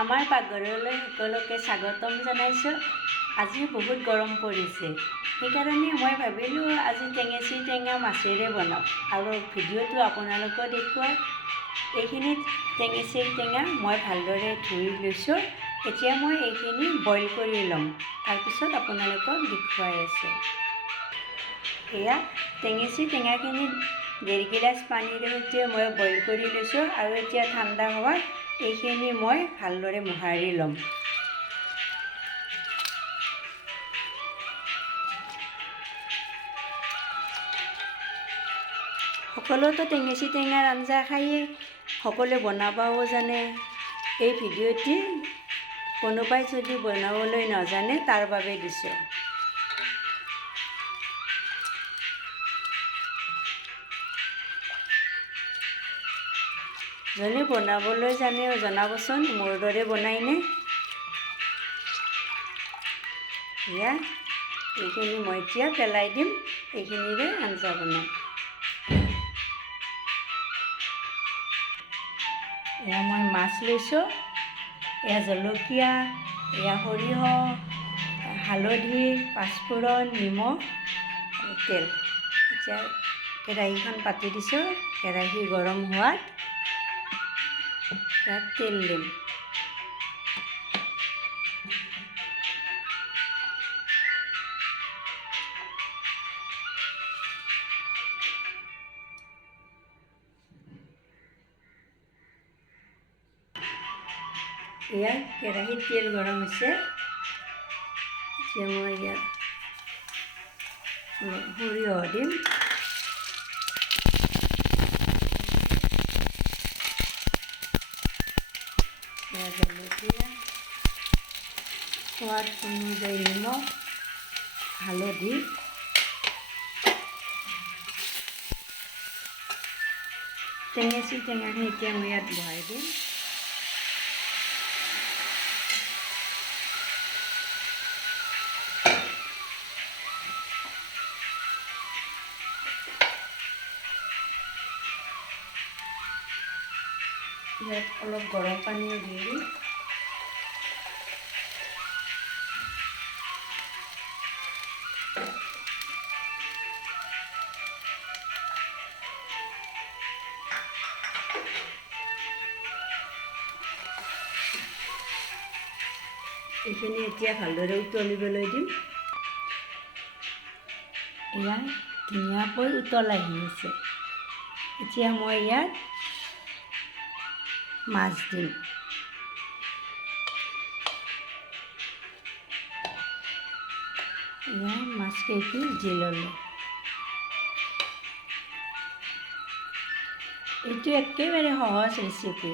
আমাৰ পাকঘৰলৈ সকলোকে স্বাগতম জনাইছোঁ। আজি বহুত গৰম পৰিছে, সেইকাৰণে মই ভাবিলোঁ আজি টেঙেচি টেঙা মাছেৰে বনাওঁ আৰু ভিডিঅ'টো আপোনালোকক দেখুৱাওঁ। এইখিনিত টেঙেচি টেঙা মই ভালদৰে ধুই লৈছোঁ। এতিয়া মই এইখিনি বইল কৰি ল'ম, তাৰপিছত আপোনালোকক দেখুৱাই আছোঁ। এয়া টেঙেচি টেঙাখিনি 1.5 গিলাচ পানীৰে সৈতে মই বইল কৰি লৈছোঁ আৰু এতিয়া ঠাণ্ডা হোৱাত এইখিনি মই ভালদৰে মোহাৰি ল'ম। সকলোতো টেঙেচি টেঙাৰ আঞ্জা খায়েই, সকলোৱে বনাবও জানে। এই ভিডিঅ'টি কোনোবাই যদি বনাবলৈ নাজানে তাৰ বাবে দিছোঁ। যোনে বনাবলৈ জানে জনাবচোন, মোৰ দৰে বনাইনে। এয়া এইখিনি মই এতিয়া পেলাই দিম, এইখিনিৰে আঞ্জা বনাম। এয়া মই মাছ লৈছোঁ, এয়া জলকীয়া, এয়া সৰিয়হ, হালধি, পাঁচফোৰণ, নিমখ আৰু তেল। এতিয়া কেৰাহীখন পাতি দিছোঁ। কেৰাহী গৰম হোৱাত ইয়াত তেল দিম। এয়া কেৰাহীত তেল গৰম হৈছে। এতিয়া মই ইয়াত অলপ সৰিয়হ দিম। জলকীয়া, সোৱাদ অনুযায়ী নিমখ, হালধি, টেঙেচি টেঙাখিনি এতিয়া মই ইয়াত বহাই দিম। ইয়াত অলপ গৰম পানীও দি দিম। এইখিনি এতিয়া ভালদৰে উতলিবলৈ দিম। এয়া ধুনীয়াকৈ উতল আহি আছে। এতিয়া মই ইয়াত মাছ দিম। এয়া মাছকেইটি দি ল'লোঁ। এইটো একেবাৰে সহজ ৰেচিপি।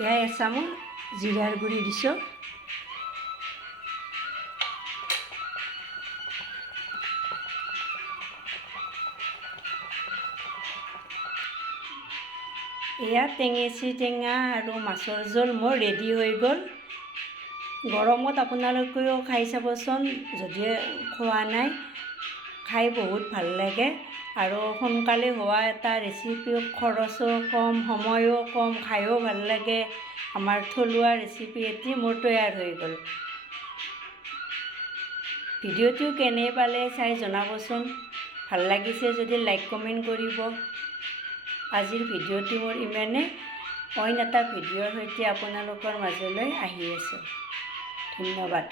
এয়া এচামুচ জিৰাৰ গুড়ি দিছোঁ। এয়া টেঙেচি টেঙা আৰু মাছৰ জোল মোৰ ৰেডি হৈ গ'ল। গৰমত আপোনালোকেও খাই চাবচোন, যদি খোৱা নাই। খাই বহুত ভাল লাগে আৰু সোনকালে হোৱা এটা ৰেচিপি, খৰচো কম, সময়ো কম, খায়ো ভাল লাগে। আমাৰ থলুৱা ৰেচিপি এটি মোৰ তৈয়াৰ হৈ গ'ল। ভিডিঅ'টো কেনে পালে চাই জনাবচোন। ভাল লাগিছে যদি লাইক কমেণ্ট কৰিব। আজিৰ ভিডিঅ'টো মোৰ ইমানে। অইন এটা ভিডিঅ'ৰ সৈতে আপোনালোকৰ মাজলৈ আহি আছোঁ। ধন্যবাদ।